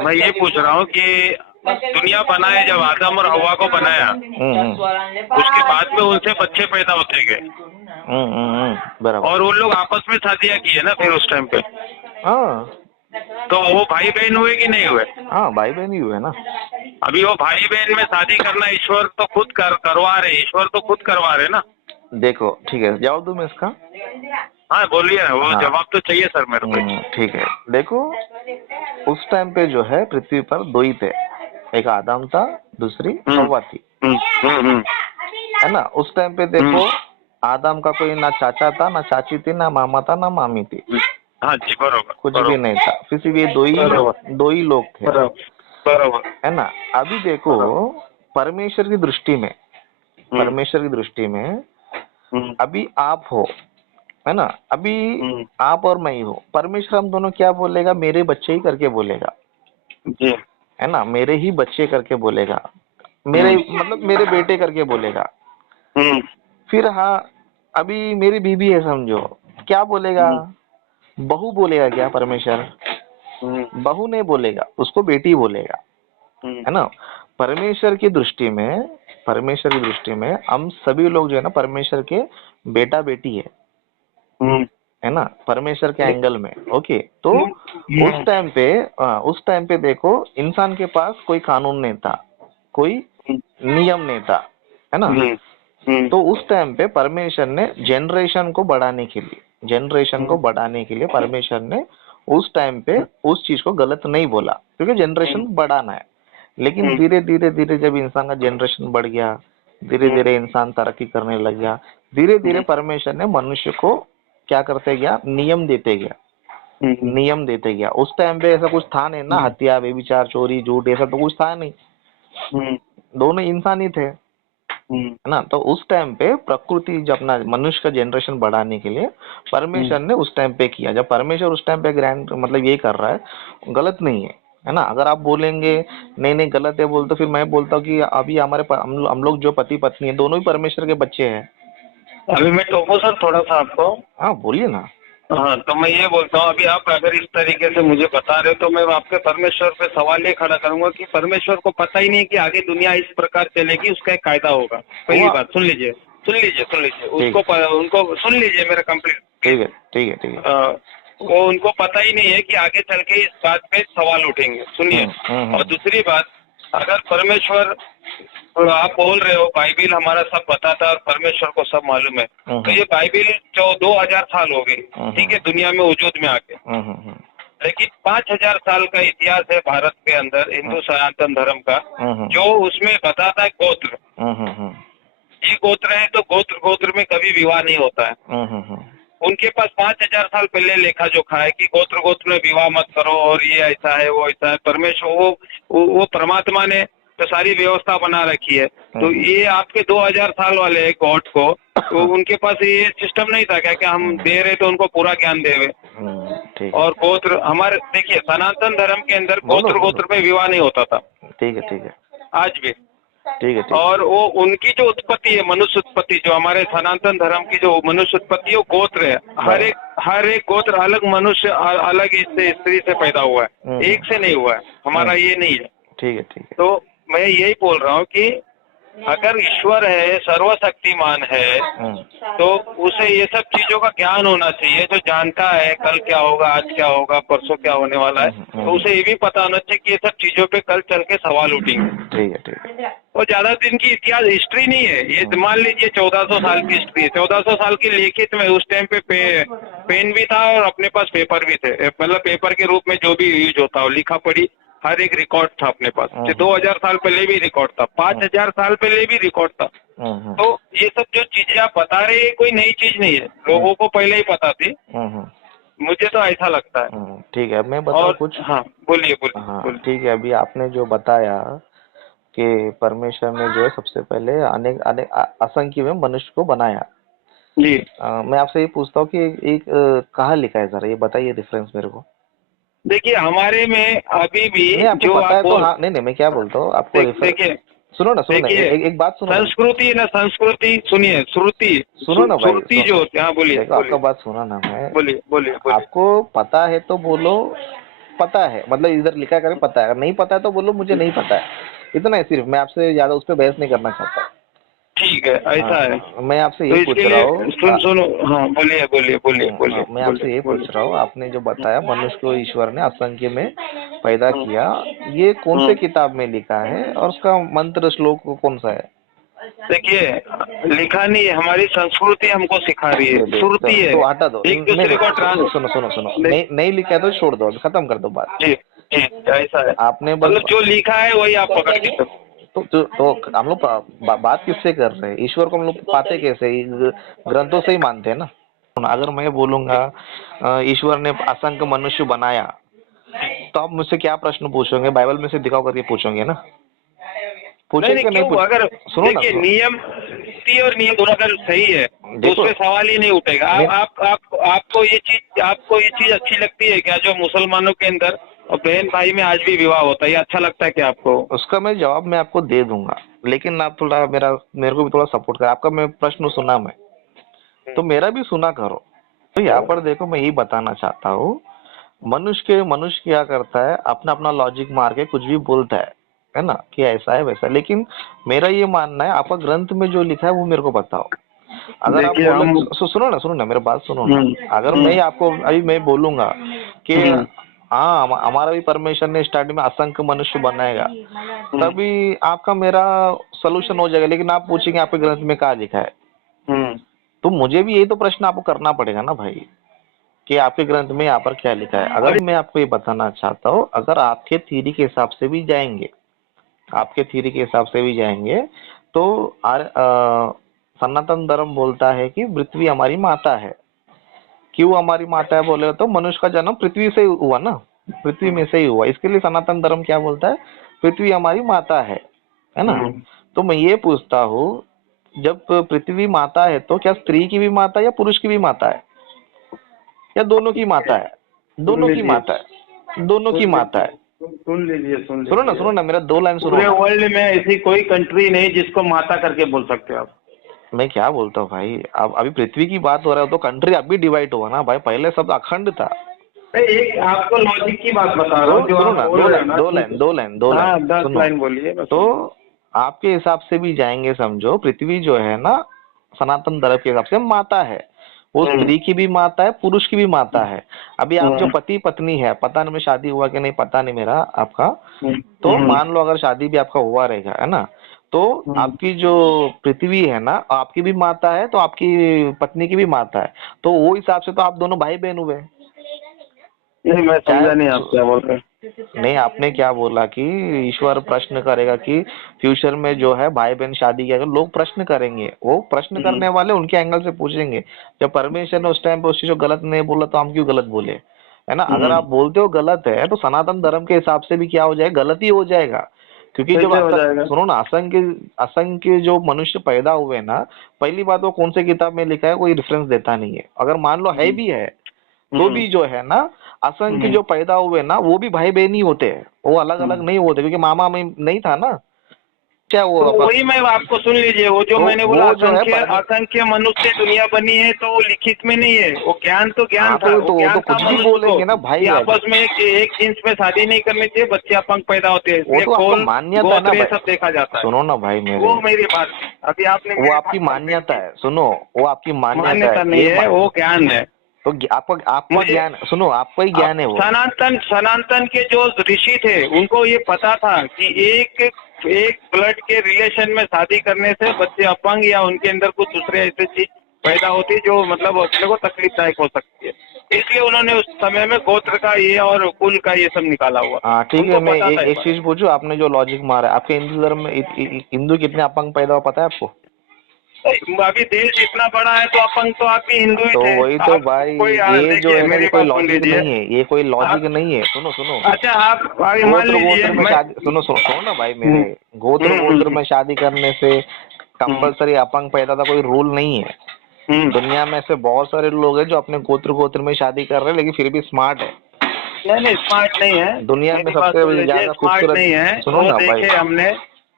मैं ये पूछ रहा हूँ कि दुनिया बनाए जब आदम और हवा को बनाया, उसके बाद में उनसे बच्चे पैदा होते गए बराबर। और उन लोग आपस में शादियां की है ना फिर उस टाइम पे। हाँ तो वो भाई बहन हुए कि नहीं हुए? हाँ, भाई बहन ही हुए ना। अभी वो भाई बहन में शादी करना ईश्वर तो खुद करवा रहे, ईश्वर तो खुद करवा रहे ना। देखो ठीक है, जवाब दूं मैं इसका? हाँ बोलिए ना, वो हाँ, जवाब तो चाहिए सर मेरे को। ठीक है। देखो, उस टाइम पे जो है पृथ्वी पर दो ही थे, एक आदम था, दूसरी हम्म हवा थी, हम्म हम्म है ना। उस टाइम पे हम्म देखो, आदम का कोई ना चाचा था, ना चाची थी, ना मामा था, ना मामी थी, हम्म। हाँ जी, बरोबर कुछ भी बरोबर नहीं था, फिर सिर्फ ये बरोबर दो ही लोग थे, बरोबर बरोबर है ना। अभी देखो, बरोबर। परमेश्वर की दृष्टि में, हम्म परमेश्वर की दृष्टि में हम्म अभी आप हो, है ना। अभी हम्म। आप और मैं ही हो, परमेश्वर हम दोनों क्या बोलेगा? मेरे बच्चे ही करके बोलेगा, जी। है ना। मेरे ही बच्चे करके बोलेगा, मेरे हम्म मतलब मेरे बेटे करके बोलेगा। हम्म फिर हाँ, अभी मेरी बीवी है समझो, क्या बोलेगा? हम्म बहू बोलेगा क्या परमेश्वर? हम्म बहू नहीं बोलेगा, उसको बेटी बोलेगा, हम्म है ना। परमेश्वर की दृष्टि में, परमेश्वर की दृष्टि में हम सभी लोग जो है ना परमेश्वर के बेटा बेटी हम्म है ना, परमेश्वर के एंगल में। ओके, तो हम्म उस टाइम पे देखो, इंसान के पास कोई कानून नहीं था, कोई नियम नहीं था, है ना। हम्म हम्म तो उस टाइम पे परमेश्वर ने जनरेशन को बढ़ाने के लिए, जनरेशन को बढ़ाने के लिए परमेश्वर ने उस टाइम पे उस चीज को गलत नहीं बोला, क्योंकि जनरेशन बढ़ाना है। लेकिन धीरे धीरे धीरे जब इंसान का जनरेशन बढ़ गया, धीरे धीरे इंसान तरक्की करने लग गया, धीरे धीरे परमेश्वर ने मनुष्य को क्या करते गया? नियम देते गया, नियम देते गया। उस टाइम पे ऐसा कुछ था नहीं ना, हत्या, व्यभिचार, चोरी, झूठ, ऐसा तो कुछ था नहीं, दोनों इंसान ही थे, है ना। तो उस टाइम पे प्रकृति जब अपना मनुष्य का जनरेशन बढ़ाने के लिए परमेश्वर ने उस टाइम पे किया। जब परमेश्वर उस टाइम पे ग्रैंड मतलब ये कर रहा है, गलत नहीं है ना। अगर आप बोलेंगे नहीं नहीं गलत है बोल, तो फिर मैं बोलता हूँ कि अभी हम लोग जो पति पत्नी है दोनों ही परमेश्वर के बच्चे हैं। अभी मैं टोकू सर थोड़ा सा आपको। हाँ बोलिए ना। हाँ, तो मैं ये बोलता हूँ, अभी आप अगर इस तरीके से मुझे बता रहे हो तो मैं आपके परमेश्वर पे सवाल ये खड़ा करूंगा कि परमेश्वर को पता ही नहीं कि आगे दुनिया इस प्रकार चलेगी, उसका एक कायदा होगा। पहली हुआ। बात सुन लीजिए, सुन लीजिए, सुन लीजिए, ठीक उसको उनको सुन लीजिए मेरा कंप्लीट ठीक प्लीज। है ठीक है ठीक है। वो उनको पता ही नहीं है कि आगे चल के इस बात पे सवाल उठेंगे, सुनिए। और दूसरी बात, अगर परमेश्वर, तो आप बोल रहे हो बाइबिल हमारा सब बताता है और परमेश्वर को सब मालूम है, तो ये बाइबिल जो 2000 साल हो गई, ठीक है, दुनिया में वजूद में आके, लेकिन 5000 साल का इतिहास है भारत के अंदर हिंदू सनातन धर्म का, जो उसमें बताता है गोत्र। ये गोत्र है तो गोत्र गोत्र में कभी विवाह नहीं होता है। उनके पास 5000 साल पहले लेखा जोखा है कि गोत्र गोत्र में विवाह मत करो और ये ऐसा है वो ऐसा है। परमेश्वर वो परमात्मा ने तो सारी व्यवस्था बना रखी है। तो ये आपके 2000 साल वाले गॉड को, तो उनके पास ये सिस्टम नहीं था क्या कि हम दे रहे तो उनको पूरा ज्ञान देवे। ठीक है। और गोत्र हमारे, देखिए सनातन धर्म के अंदर बोलो गोत्र बोलो। गोत्र में विवाह नहीं होता था ठीक है ठीक है आज भी। ठीक है ठीक है। और वो उनकी जो उत्पत्ति है, मनुष्य उत्पत्ति, जो हमारे सनातन धर्म की जो मनुष्य उत्पत्ति है वो गोत्र है। हर एक गोत्र अलग मनुष्य अलग इससे स्त्री से पैदा हुआ है, एक से नहीं हुआ है, हमारा ये नहीं है। ठीक है ठीक है। तो मैं यही बोल रहा हूँ कि अगर ईश्वर है, सर्वशक्तिमान है, तो उसे ये सब चीजों का ज्ञान होना चाहिए, जो जानता है कल क्या होगा, आज क्या होगा, परसों क्या होने वाला है। तो उसे ये भी पता होना चाहिए कि ये सब चीजों पे कल चल के सवाल उठेंगे। ठीक है ठीक है। वो ज्यादा दिन की इतिहास हिस्ट्री नहीं है ये, मान लीजिए 1400 साल की हिस्ट्री है। 1400 साल की लिखित में उस टाइम पे पेन भी था और अपने पास पेपर भी थे, मतलब पेपर के रूप में जो भी यूज होता हो, लिखा पढ़ी हर एक रिकॉर्ड था अपने पास। 2000 साल पहले भी रिकॉर्ड था, 5000 साल पहले भी रिकॉर्ड था। तो ये सब जो चीजें आप बता रहे हैं कोई नई चीज नहीं है, लोगों को पहले ही पता थी, मुझे तो ऐसा लगता है। ठीक है, अब मैं बताऊँ और कुछ? हाँ बोलिए बोलिए हाँ बोलिए। ठीक है। अभी आपने जो बताया कि परमेश्वर ने जो है सबसे पहले अनेक अनेक असंख्य में मनुष्य को बनाया। जी मैं आपसे ये पूछता हूँ कि एक कहाँ लिखा है, जरा ये बताइए रेफरेंस मेरे को। देखिए, हमारे में अभी भी नहीं आपको जो पता आप है तो बोल, हाँ, नहीं नहीं मैं क्या बोलता हूँ आपको रेफर। देखिए सुनो ना देखिए, एक बात सुनो ना। संस्कृति ना, संस्कृति सुनिए, श्रुति सुनो ना भाई, श्रुति जो होती है। हाँ बोलिए देखो आपका बोलिए बात सुना ना मैं। बोलिए बोलिए बोलिए। आपको पता है तो बोलो, पता है, मतलब इधर लिखा करे पता है, अगर नहीं पता है तो बोलो मुझे नहीं पता है, इतना है सिर्फ। मैं आपसे ज्यादा उस पर बहस नहीं करना चाहता। ठीक है, ऐसा है। मैं आपसे तो ये पूछ इसके रहा लिए हूँ, सुनो, हाँ बोलिए बोलिए बोलिए बोलिए मैं आपसे ये पूछ बोलिए। रहा हूँ, आपने जो बताया मनुष्य को ईश्वर ने असंख्य में पैदा हम्म, किया, ये कौन से हम्म। किताब में लिखा है और उसका मंत्र श्लोक कौन सा है? देखिए, लिखा नहीं है, हमारी संस्कृति हमको सिखा रही है, सुरती है, तो हटा दो, एक नहीं दूसरे को नहीं, सुनो सुनो सुनो, देख, नहीं नहीं लिखा है तो छोड़ दो, खत्म कर दो बात। जी जी, ऐसा है। आपने बस मतलब जो लिखा है वही आप पकड़ के चलो। तो हम लोग बात किससे कर रहे हैं? ईश्वर को हम लोग पाते कैसे? ग्रंथों से ही मानते हैं ना। अगर मैं बोलूंगा ईश्वर ने असंख्य मनुष्य बनाया, तो आप मुझसे क्या प्रश्न पूछोगे? बाइबल में से दिखाओ करके पूछोगे ना? नहीं पूछोगे नहीं, कि नहीं क्यों? अगर सुनो ना, देखिए, नियम और नियम दोनों अगर सही है तो देखो, उसमें सवाल ही नहीं उठेगा। आप आपको ये चीज अच्छी लगती है क्या, जो मुसलमानों के अंदर और बहन भाई में आज भी विवाह होता है? ये अच्छा लगता है क्या आपको? उसका मैं जवाब मैं आपको दे दूंगा, लेकिन आप थोड़ा मेरे को भी थोड़ा सपोर्ट करें। आपका मैं प्रश्न सुना, मैं तो मेरा भी सुना करो। तो यहाँ पर देखो, मैं यही बताना चाहता हूँ, मनुष्य क्या करता है, अपना अपना लॉजिक मार के कुछ भी बोलता है ना, कि ऐसा है वैसा है। लेकिन मेरा ये मानना है, आपका ग्रंथ में जो लिखा है वो मेरे को बताओ। अगर आप देखिए बोलो हम सुनो ना मेरी बात सुनो ना। हम्म, अगर मैं हम्म, आपको अभी मैं बोलूंगा कि हम्म, हाँ, हमारा भी परमेश्वर ने स्टार्टिंग में असंख्य मनुष्य बनाएगा, हम्म, तभी आपका मेरा सोल्यूशन हो जाएगा। लेकिन आप पूछेंगे आपके ग्रंथ में कहाँ लिखा है, हम्म, तो मुझे भी यही तो प्रश्न आपको करना पड़ेगा ना भाई, कि आपके ग्रंथ में यहाँ पर क्या लिखा है। अगर अभी मैं आपको ये बताना चाहता हूँ, अगर आपके थ्योरी के हिसाब से भी जाएंगे, आपके थ्योरी के हिसाब से भी जाएंगे, तो सनातन धर्म बोलता है कि पृथ्वी हमारी माता है। क्यों हमारी माता है बोले तो मनुष्य का जन्म पृथ्वी से ही हुआ ना, पृथ्वी में से ही हुआ, इसके लिए सनातन धर्म क्या बोलता है? पृथ्वी हमारी माता है ना। हम्म, तो मैं ये पूछता हूँ, जब पृथ्वी माता है तो क्या स्त्री की भी माता है या पुरुष की भी माता है, या दोनों की माता है? सुन दोनों की लीजिए, माता है, दोनों की माता है। सुन सुनो लीजिए। ना, मेरा 2 लाइन सुनो पूरे ना। वर्ल्ड में ऐसी कोई कंट्री नहीं जिसको माता करके बोल सकते हो आप। मैं क्या बोलता हूँ भाई, अब अभी पृथ्वी की बात हो रहा है तो कंट्री अब भी डिवाइड हुआ ना भाई, पहले सब अखंड था। मैं एक आपको लॉजिक की बात बता रहा तो हूँ, जो सुनो आप ना, बोल रहे हो ना, ठीक है। दो लाइन हाँ, 10 सुनो। लाइन बोलिए, मैं तो सुन रहा आपके हिसाब से भी जाएंगे, समझो पृथ्वी जो है ना, सनातन धर्म के हिसाब से माता है। वो हूँ। स्त्री की भी माता है, पुरुष की भी माता है। अभी आप जो हम्म, पति पत्नी है, पता नहीं में शादी हुआ कि नहीं, पता नहीं मेरा आपका, हम्म, तो हम्म, मान लो अगर शादी भी आपका हुआ रहेगा, है ना, तो हम्म। आपकी जो पृथ्वी है ना, आपकी भी माता है, तो आपकी पत्नी की भी माता है। तो वो हिसाब से तो आप दोनों भाई बहन हुए। नहीं, मैं चाहे समझा नहीं आप क्या बोल रहे हैं। नहीं, आपने क्या बोला कि ईश्वर प्रश्न करेगा कि फ्यूचर में जो है भाई बहन शादी किया, लोग प्रश्न करेंगे, वो प्रश्न हम्म, करने वाले उनके एंगल से पूछेंगे। जब परमेश्वर ने उस टाइम पे उस चीज को गलत नहीं बोला, तो हम क्यों गलत बोले? है ना। अगर हम्म। आप बोलते हो गलत है, तो सनातन धर्म के हिसाब से भी क्या हो जाएगा? गलत ही हो जाएगा। क्योंकि जब कैसे हो जाएगा? सुनो ना, असंख्य असंख्य जो मनुष्य पैदा हुए ना, पहली बात वो कौन से किताब में लिखा है, कोई रेफरेंस देता नहीं है। अगर मान लो है हम्म, भी है, तो हम्म, भी जो है ना, असंख्य हम्म। जो पैदा हुए ना, वो भी भाई बहन ही होते हैं, वो अलग अलग हम्म। नहीं होते, क्योंकि मामा में नहीं था ना, क्या वो तो वही मैं आपको सुन लीजिए, वो जो तो मैंने बोला, वो जो है असंख्य असंख्य मनुष्य से दुनिया बनी है, तो वो लिखित में नहीं है। वो ज्ञान तो ज्ञान हाँ, था, तो वो तो वो तो ज्ञान था कुछ भी मनुष्य को बोलेंगे ना कि भाई। आपस में एक जिन्स में शादी नहीं करनी चाहिए, बच्चे अपंग पैदा होते हैं, वो इसलिए तो आपको खोल मान्यता है ना गोत्र ये सब भाई, देखा जाता है। सुनो ना भाई मेरे, वो मेरी बात थी, अभी आपने वो मेरी आपकी बात कंप्लीट मान्यता की। है, सुनो, वो आपकी मान्यता मान्यता है, नहीं है, वो ज्ञान है। तो आपका आपका मुझे ज्ञान, सुनो, आपका ही अब ज्ञान है वो। सनातन के जो ऋषि थे, उनको ये पता था कि एक ब्लड के रिलेशन में शादी करने से बच्चे अपंग या उनके अंदर कुछ दूसरे ऐसी चीज पैदा होती है जो मतलब अपने को तकलीफदायक हो सकती है। इसलिए उन्होंने उस समय में गोत्र का ये और कुल का ये सब निकाला हुआ था, हाँ ठीक है, उनको मैं पता था ये एक बात। चीज पूछूं, आपने जो लॉजिक मारा है, आपके हिंदू धर्म में हिंदू कितने अपंग पैदा हुआ पता है आपको? अभी देश इतना बड़ा है, तो अपंग तो आप भी हिंदू ही तो थे। वही तो आप भाई, कोई ये जो देखिए, है ना, ये मेरी कोई बात सुन लॉजिक लीजिए नहीं है, ये कोई लॉजिक आप। नहीं है। सुनो सुनो, अच्छा, आप आगे मान गोत्र लीजिए गोत्र में मैं। शादी, सुनो सुनो सुनो ना भाई हम्म, मेरे, गोत्र गोत्र हम्म, में शादी करने से हम्म, कंपलसरी अपंग पैदा का कोई रूल नहीं है। हम्म। दुनिया में से बहुत सारे लोग हैं जो अपने गोत्र गोत्र में शादी कर रहे हैं, लेकिन फिर भी स्मार्ट है। नहीं नहीं, स्मार्ट नहीं है। दुनिया में मेरी बात सुन सबसे लीजिए, ज्यादा स्मार्ट खूबसूरत, नहीं है। सुनो वो ना भाई, देखे हमने।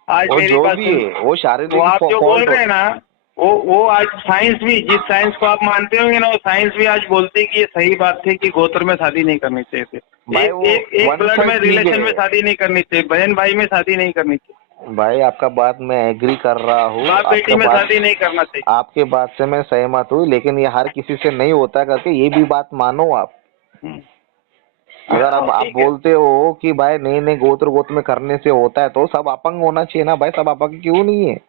आज वो मेरी जो बात भी सुन, है वो वो शारीरिक आप जो बोल फॉल्ट हो। रहे हैं ना, वो आज साइंस भी, जिस साइंस को आप मानते होंगे ना, वो साइंस भी आज बोलती है कि ये सही बात थी कि गोत्र में शादी नहीं करनी चाहिए थी। भाई एक वो एक एक वन ब्लड में साइड ठीक रिलेशन में है शादी नहीं करनी चाहिए, बहन भाई में शादी नहीं करनी चाहिए, भाई, आपका बात मैं एग्री कर रहा हूँ, बाप बेटी आपका में बात, शादी नहीं करना चाहिए। आपके बात से मैं सहमत हूँ, लेकिन ये हर किसी से नहीं होता करके ये भी बात मानो आप। हम्म। अगर हाँ, आप ठीक है। बोलते हो कि भाई नहीं नहीं गोत्र गोत्र में करने से होता है, तो सब अपंग होना चाहिए ना भाई, सब अपंग क्यों नहीं है?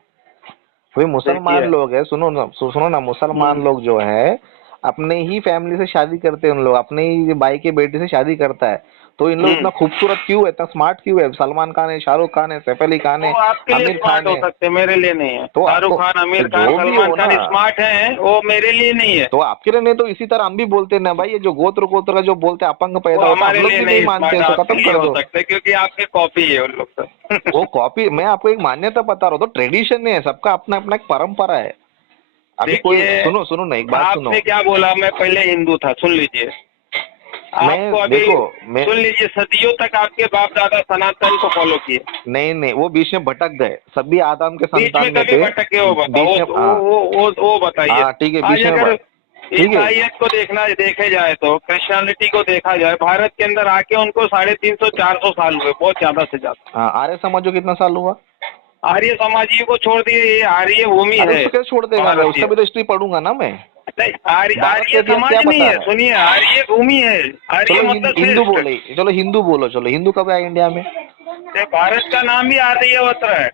कोई मुसलमान देखिए। लोग है, सुनो ना सुनो ना, मुसलमान हम्म। लोग जो है अपने ही फैमिली से शादी करते हैं, उन लोग अपने ही भाई के बेटे से शादी करता है, तो इन लोग हम्म। इतना खूबसूरत क्यों है, इतना स्मार्ट क्यों है? सलमान खान है, शाहरुख खान है, सैफ अली खान वो है, आपके लिए आमिर स्मार्ट खान हो है, सकते हैं, मेरे लिए नहीं है। तो शाहरुख तो, खान, तो आमिर खान, जो भी सलमान हो ना, खान स्मार्ट हैं, वो मेरे लिए नहीं है। तो आपके लिए नहीं, तो इसी तरह हम भी बोलते हैं ना भाई, ये जो गोत्र गोत्र का जो बोलते हैं अपंग वो पैदा होता है, हम हमारे लोग लिए भी नहीं नहीं मानते, स्मार्ट, उसको आपके खत्म लिए कर हो दो। सकते हैं, क्योंकि आपके कॉपी है उन लोग सब। वो कॉपी, मैं आपको एक मान्यता बता रहा हूँ, तो ट्रेडिशन है, सबका अपना अपना एक परंपरा है। अभी कोई, देखिए, सुनो सुनो ना, एक बात सुनो। आपने क्या बोला, मैं पहले हिंदू था, सुन लीजिए। आपको मैं अभी देखो, मैं सुन लीजिए, सदियों तक आपके बाप दादा सनातन को फॉलो किए, नहीं नहीं, वो बीच में भटक गए, सभी आदम के बीच में संतान में कभी थे, भटके हो बताओ, बीच में, हाँ वो बताइए। हाँ ठीक है, आज बीच में अगर ठीक है। ईसाइयत को देखे जाए, तो क्रिश्चियनिटी को देखा जाए, भारत के अंदर आके उनको 350-400 साल हुए, बहुत ज्यादा से ज्यादा। हाँ, आर्य समाज को कितना साल हुआ? आर्य समाजियों को छोड़ दिए, ये आर्य भूमि अरे है उसको कैसे छोड़ देगा मैं, उसका भारतीय। भी तो हिस्ट्री पढ़ूंगा ना मैं। नहीं, आर्य भारत का आर्य इतिहास क्या समाज नहीं बता है, रहा है? सुनिए, आर्य भूमि है। आर्य चलो मतलब हिंदू श्रेष्ठ। बोले, चलो हिंदू बोलो, चलो हिंदू कब आया इंडिया में? ये भारत का नाम भी आर्यवत है।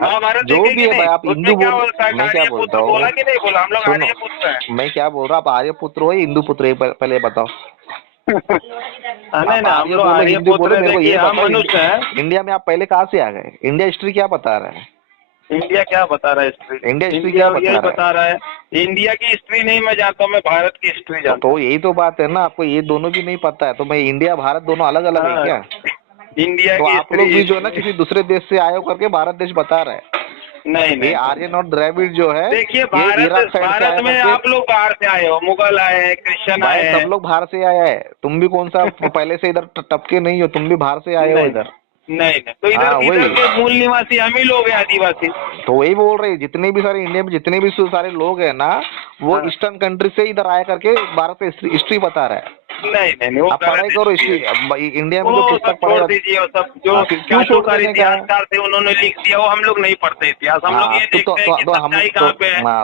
महाभारत जो भी देखेंगे है भाई, नहीं, आप उसमें हिंदू क्या बोल, होता है, मैं क्या बोलता आर्यपुत्र हूँ, बोला कि नहीं बोला, हम लोग सुनो, आर्यपुत्र हैं। मैं क्या बोल रहा हूँ, आप आर्य पुत्र हो या हिंदू पुत्र, ये पहले बताओ। नहीं आप ना, हम आर्य लोग बोलो हिंदू बोलो, आर्यपुत्र मेरे को देखिए, ये हम बताओ, मनुष्य हैं। इंडिया में आप पहले कहाँ से आ गए? इंडिया हिस्ट्री क्या बता रहा है? इंडिया क्या बता रहा है इंडिया हिस्ट्री? हिस्ट्री इंडिया क्या बता यही रहा है? बता रहा है। इंडिया की हिस्ट्री नहीं मैं जानता हूँ, मैं भारत की हिस्ट्री जानता तो यही तो बात है ना, आपको ये दोनों भी नहीं पता है, तो मैं इंडिया भारत दोनों अलग हूँ। अलग है हाँ, क्या? इंडिया तो की आप लोग हिस्ट्री। भी जो है ना किसी दूसरे देश से आए हो करके भारत देश बता रहे हैं। नहीं ये नहीं नहीं। आर्यन और द्रविड़ जो है, देखिए, ये भारत इराक साइड से भारत आया में करके। आप लोग बाहर से आए हो, मुगल आए हैं, क्रिश्चियन भाई आए सब हैं। लोग बाहर से आया है, तुम भी कौन सा पहले से इधर टपके नहीं हो, तुम भी बाहर से आए हो नहीं इधर। नहीं नहीं, तो हाँ इधर इधर वही, के मूल निवासी हम ही लोग हैं, आदिवासी। तो वही बोल रहे हैं, जितने भी सारे इंडिया में जितने भी सारे लोग हैं ना, वो हाँ। ईस्टर्न कंट्री से इधर आया करके भारत की हिस्ट्री बता रहा है। नहीं नहीं नहीं, वो आप पढ़ाई गलत करो हिस्ट्री है। हिस्ट्री, इंडिया में जो वो सब पुस्तक पढ़े छोड़ जाते। दीजिए, वो सब जो हाँ, क्यों छोड़ चाटुकार देने का है? इतिहासकार थे उन्होंने लिख दिया, वो हम लोग नहीं पढ़ते इतिहास, हम लोग हाँ ये देखते हैं कि तो हम सच्चाई तो कहाँ पे है। हाँ